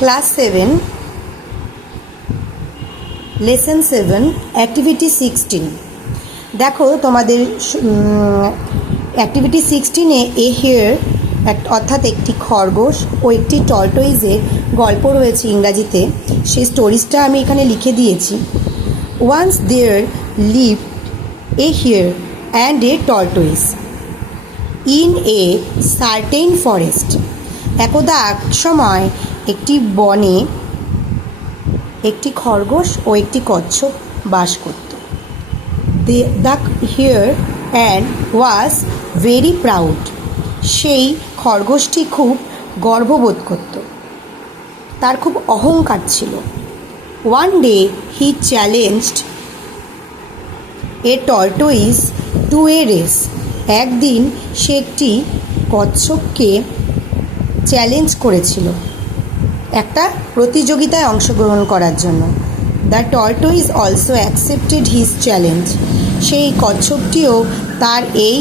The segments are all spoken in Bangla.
Class 7 lesson 7 activity 16। দেখো তোমাদের অ্যাক্টিভিটি 16-এ এ হিয়ার অর্থাৎ একটি খরগোশ ও একটি টর্টয়েজের গল্প রয়েছে ইংরাজিতে। সেই স্টোরিজটা আমি এখানে লিখে দিয়েছি। Once there live a hare and a tortoise in a certain forest. একদা এক সময় একটি বনে একটি খরগোশ ও একটি কচ্ছপ বাস করত। The hare and was very proud. সেই খরগোশটি খুব গর্ববোধ করত, তার খুব অহংকার ছিল। One day he challenged a tortoise to a race. একদিন সে একটি কচ্ছপকে চ্যালেঞ্জ করেছিল একটা প্রতিযোগিতায় অংশগ্রহণ করার জন্য। The টর্টয়েজ also accepted his challenge. সেই কচ্ছপটিও তার এই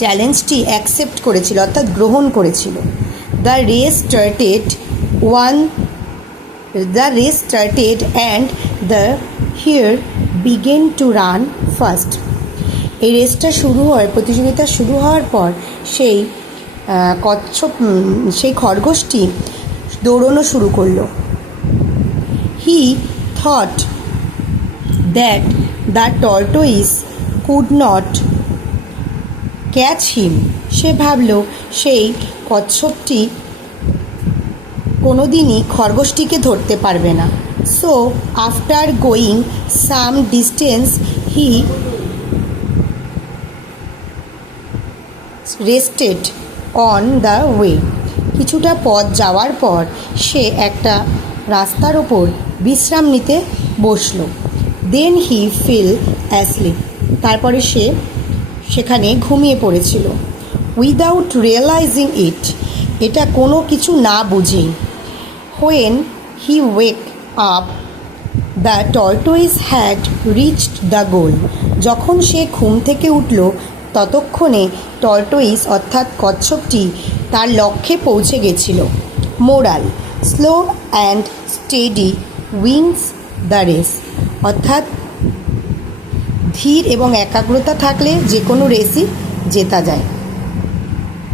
চ্যালেঞ্জটি অ্যাকসেপ্ট করেছিল, অর্থাৎ গ্রহণ করেছিল। The race started and the hare began to run fast. এই রেসটা প্রতিযোগিতা শুরু হওয়ার পর সেই খরগোশটি দৌড়ানো শুরু করলো। He thought that the tortoise could not catch him. সে ভাবল সেই কচ্ছপটি কোনোদিনই খরগোশটিকে ধরতে পারবে না। So after going some distance he rested on the way. কিছুটা পথ যাওয়ার পর সে একটা রাস্তার ওপর বিশ্রাম নিতে বসল। দেন হি ফেল অ্যাসলিপ। তারপরে সে সেখানে ঘুমিয়ে পড়েছিল। উইদাউট রিয়েলাইজিং ইট, এটা কোনো কিছু না বুঝেই। When he wake up the টর্টয়েজ had reached the গোল। যখন সে ঘুম থেকে উঠল ততক্ষণে টর্টয়েজ অর্থাৎ কচ্ছপটি তার লক্ষ্যে পৌঁছে গেছিল। Moral: slow and steady wins the race. অর্থাৎ ধীর এবং একাগ্রতা থাকলে যে কোনো রেসই জেতা যায়।